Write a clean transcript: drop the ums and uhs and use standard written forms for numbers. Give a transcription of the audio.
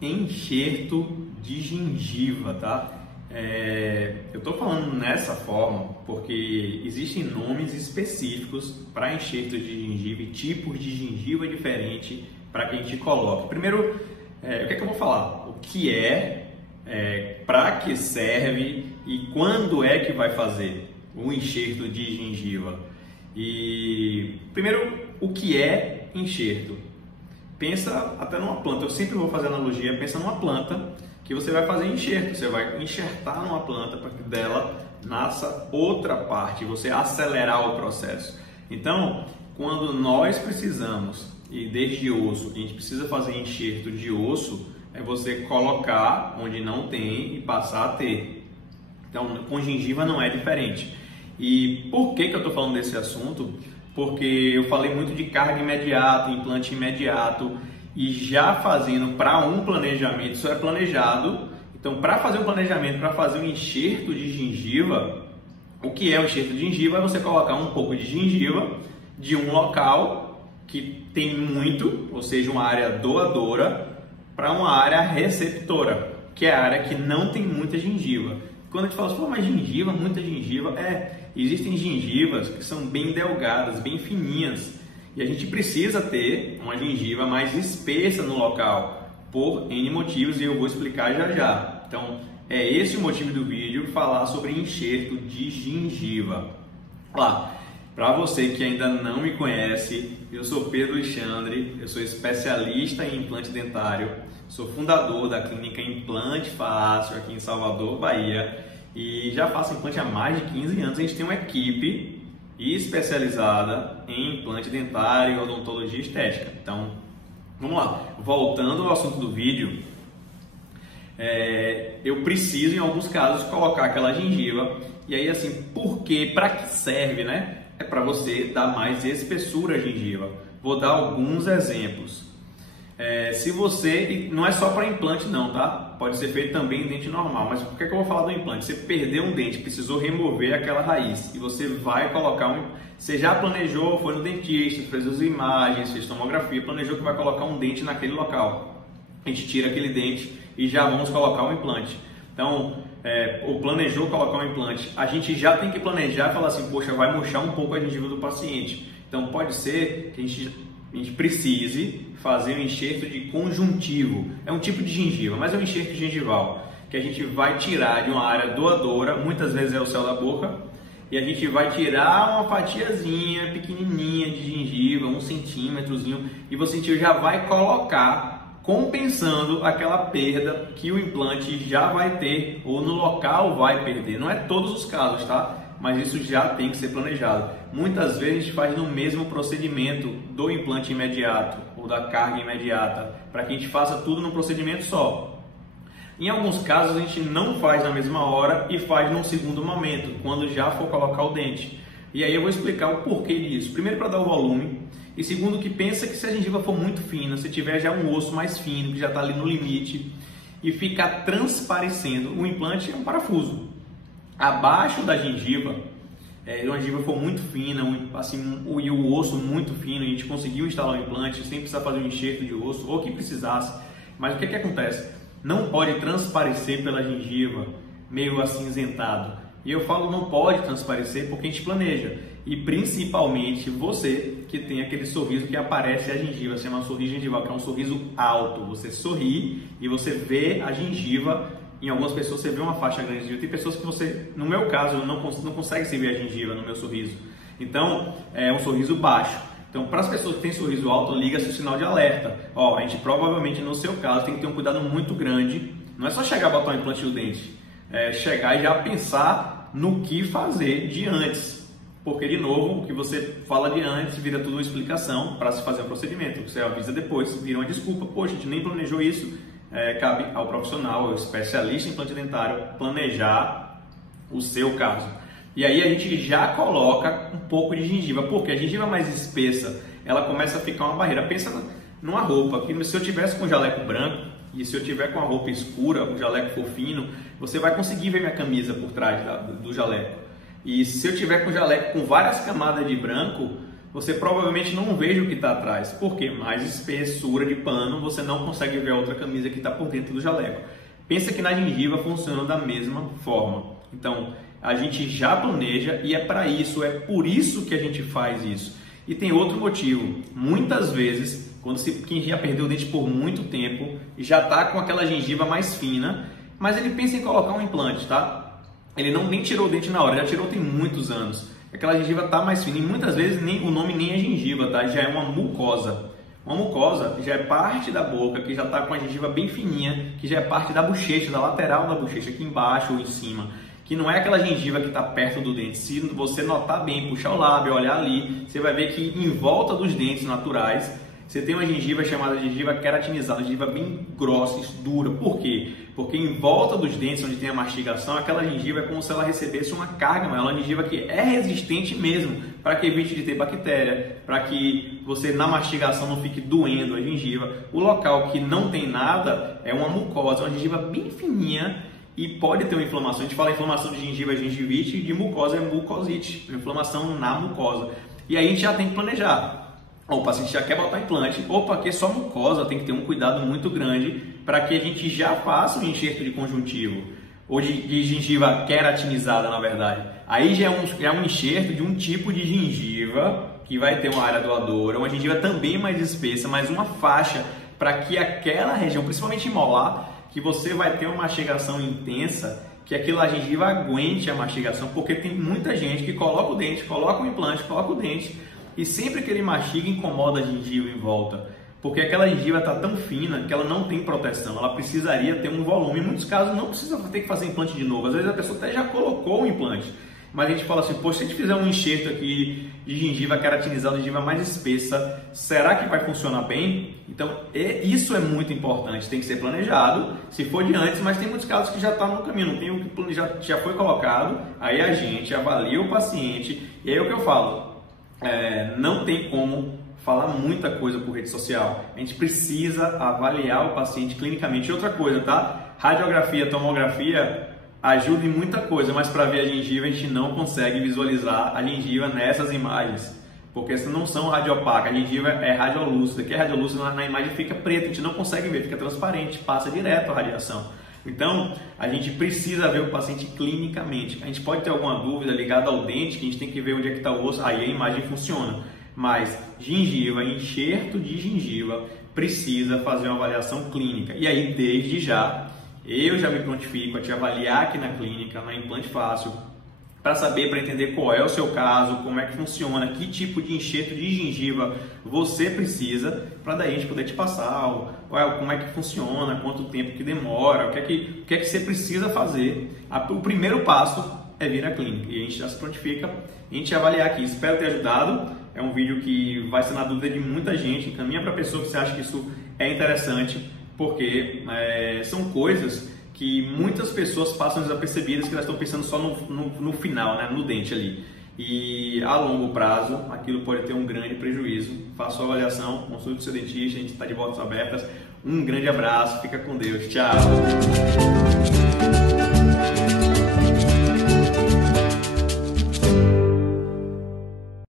enxerto de gengiva, tá? Eu estou falando nessa forma porque existem nomes específicos para enxerto de gengiva e tipos de gengiva diferente para que a gente coloque. Primeiro, o que é que eu vou falar? O que para que serve e quando é que vai fazer o enxerto de gengiva. E primeiro, o que é enxerto? Pensa até numa planta, eu sempre vou fazer analogia, pensa numa planta que você vai fazer enxerto, você vai enxertar numa planta para que dela nasça outra parte, você acelerar o processo. Então, quando nós precisamos, e desde osso, a gente precisa fazer enxerto de osso, é você colocar onde não tem e passar a ter. Então, com gengiva não é diferente. E por que eu estou falando desse assunto? Porque eu falei muito de carga imediata, implante imediato, e já fazendo para um planejamento, isso é planejado. Então, para fazer o planejamento, para fazer um enxerto de gengiva, o que é o enxerto de gengiva? É você colocar um pouco de gengiva de um local que tem muito, ou seja, uma área doadora, para uma área receptora, que é a área que não tem muita gengiva. Quando a gente fala assim, mas gengiva, muita gengiva, existem gengivas que são bem delgadas, bem fininhas, e a gente precisa ter uma gengiva mais espessa no local, por N motivos, e eu vou explicar já já. Então, é esse o motivo do vídeo, falar sobre enxerto de gengiva. Olá, para você que ainda não me conhece, eu sou Pedro Alexandre, eu sou especialista em implante dentário, sou fundador da clínica Implante Fácil aqui em Salvador, Bahia, e já faço implante há mais de 15 anos. A gente tem uma equipe especializada em implante dentário e odontologia estética. Então, vamos lá. Voltando ao assunto do vídeo, eu preciso, em alguns casos, colocar aquela gengiva. E aí, assim, por quê? Para que serve, né? É para você dar mais espessura à gengiva. Vou dar alguns exemplos. Se você, não é só para implante não, tá? Pode ser feito também em dente normal, mas por que eu vou falar do implante? Você perdeu um dente, precisou remover aquela raiz e você vai colocar você já planejou, foi no dentista, fez as imagens, fez tomografia, planejou que vai colocar um dente naquele local. A gente tira aquele dente e já vamos colocar um implante. Então, ou planejou colocar um implante, a gente já tem que planejar e falar assim, poxa, vai murchar um pouco a gengiva do paciente. Então, pode ser que a gente precise fazer um enxerto de conjuntivo. É um tipo de gengiva, mas é um enxerto gengival, que a gente vai tirar de uma área doadora, muitas vezes é o céu da boca, e a gente vai tirar uma fatiazinha pequenininha de gengiva, 1 centímetrozinho, e você já vai colocar, compensando aquela perda que o implante já vai ter, ou no local vai perder. Não é todos os casos, tá? Mas isso já tem que ser planejado. Muitas vezes a gente faz no mesmo procedimento do implante imediato ou da carga imediata, para que a gente faça tudo num procedimento só. Em alguns casos a gente não faz na mesma hora e faz num segundo momento, quando já for colocar o dente. E aí eu vou explicar o porquê disso. Primeiro, para dar o volume, e segundo, que pensa que se a gengiva for muito fina, se tiver já um osso mais fino, que já está ali no limite, e ficar transparecendo, o implante é um parafuso. Abaixo da gengiva, se a gengiva for muito fina, assim, e o osso muito fino, a gente conseguiu instalar o implante sem precisar fazer um enxerto de osso, ou que precisasse. Mas o que acontece? Não pode transparecer pela gengiva, meio acinzentado. E eu falo não pode transparecer porque a gente planeja. E principalmente você que tem aquele sorriso que aparece a gengiva, se chama sorriso gengival, que é um sorriso alto. Você sorri e você vê a gengiva. Em algumas pessoas você vê uma faixa grande de gengiva. Tem pessoas que você, no meu caso, não consegue se ver a gengiva no meu sorriso. Então, é um sorriso baixo. Então, para as pessoas que têm sorriso alto, liga-se o sinal de alerta. A gente provavelmente, no seu caso, tem que ter um cuidado muito grande. Não é só chegar a botar um implante no dente. É chegar e já pensar no que fazer de antes. Porque, de novo, o que você fala de antes vira tudo uma explicação para se fazer o procedimento. Você avisa depois, vira uma desculpa. Poxa, a gente nem planejou isso. Cabe ao profissional, ao especialista em implante dentário, planejar o seu caso. E aí a gente já coloca um pouco de gengiva, porque a gengiva mais espessa, ela começa a ficar uma barreira. Pensa numa roupa, que se eu tivesse com jaleco branco e se eu tiver com a roupa escura, o jaleco for fino, você vai conseguir ver minha camisa por trás do jaleco. E se eu tiver com jaleco com várias camadas de branco, você provavelmente não veja o que está atrás. Por quê? Mais espessura de pano, você não consegue ver a outra camisa que está por dentro do jaleco. Pensa que na gengiva funciona da mesma forma. Então, a gente já planeja e é para isso, é por isso que a gente faz isso. E tem outro motivo. Muitas vezes, quando quem já perdeu o dente por muito tempo e já está com aquela gengiva mais fina, mas ele pensa em colocar um implante, tá? Ele nem tirou o dente na hora, já tirou tem muitos anos. Aquela gengiva está mais fina e muitas vezes o nome nem é gengiva, tá? Já é uma mucosa. Uma mucosa já é parte da boca que já está com a gengiva bem fininha, que já é parte da bochecha, da lateral da bochecha, aqui embaixo ou em cima. Que não é aquela gengiva que está perto do dente. Se você notar bem, puxar o lábio, olhar ali, você vai ver que em volta dos dentes naturais, você tem uma gengiva chamada gengiva queratinizada, gengiva bem grossa e dura. Por quê? Porque em volta dos dentes, onde tem a mastigação, aquela gengiva é como se ela recebesse uma carga, mas é uma gengiva que é resistente mesmo, para que evite de ter bactéria, para que você na mastigação não fique doendo a gengiva. O local que não tem nada é uma mucosa, uma gengiva bem fininha e pode ter uma inflamação. A gente fala inflamação de gengiva, gengivite, e de mucosa é mucosite, inflamação na mucosa. E aí a gente já tem que planejar. O paciente já quer botar implante, ou porque é só mucosa, tem que ter um cuidado muito grande para que a gente já faça um enxerto de conjuntivo, ou de gengiva queratinizada, na verdade. Aí já é um enxerto de um tipo de gengiva, que vai ter uma área doadora, uma gengiva também mais espessa, mas uma faixa para que aquela região, principalmente em molar, que você vai ter uma mastigação intensa, que aquela gengiva aguente a mastigação, porque tem muita gente que coloca o dente, coloca o implante, coloca o dente, e sempre que ele mastiga, incomoda a gengiva em volta, porque aquela gengiva está tão fina que ela não tem proteção, ela precisaria ter um volume. Em muitos casos não precisa ter que fazer implante de novo, às vezes a pessoa até já colocou o implante, mas a gente fala assim, poxa, se a gente fizer um enxerto aqui de gengiva queratinizada, gengiva mais espessa, será que vai funcionar bem? Então, isso é muito importante, tem que ser planejado, se for de antes, mas tem muitos casos que já está no caminho, não tem o que já foi colocado, aí a gente avalia o paciente, e aí é o que eu falo, não tem como falar muita coisa por rede social. A gente precisa avaliar o paciente clinicamente. E outra coisa, tá? Radiografia, tomografia ajuda em muita coisa, mas para ver a gengiva a gente não consegue visualizar a gengiva nessas imagens, porque essas não são radiopacas. A gengiva é radiolúcida, que é radiolúcida na imagem fica preta, a gente não consegue ver, fica transparente, passa direto a radiação. Então, a gente precisa ver o paciente clinicamente. A gente pode ter alguma dúvida ligada ao dente, que a gente tem que ver onde é que está o osso, aí a imagem funciona. Mas gengiva, enxerto de gengiva, precisa fazer uma avaliação clínica. E aí, desde já, eu já me prontifico a te avaliar aqui na clínica, na Implante Fácil, para saber, para entender qual é o seu caso, como é que funciona, que tipo de enxerto de gengiva você precisa, para daí a gente poder te passar como é que funciona, quanto tempo que demora, o que é que você precisa fazer. O primeiro passo é vir à clínica e a gente já se prontifica, a gente avaliar aqui. Espero ter ajudado, é um vídeo que vai ser na dúvida de muita gente, encaminha para a pessoa que você acha que isso é interessante, porque são coisas que muitas pessoas passam desapercebidas, que elas estão pensando só no final, né, no dente ali. E a longo prazo, aquilo pode ter um grande prejuízo. Faça a avaliação, consulte o seu dentista, a gente está de portas abertas. Um grande abraço, fica com Deus, tchau!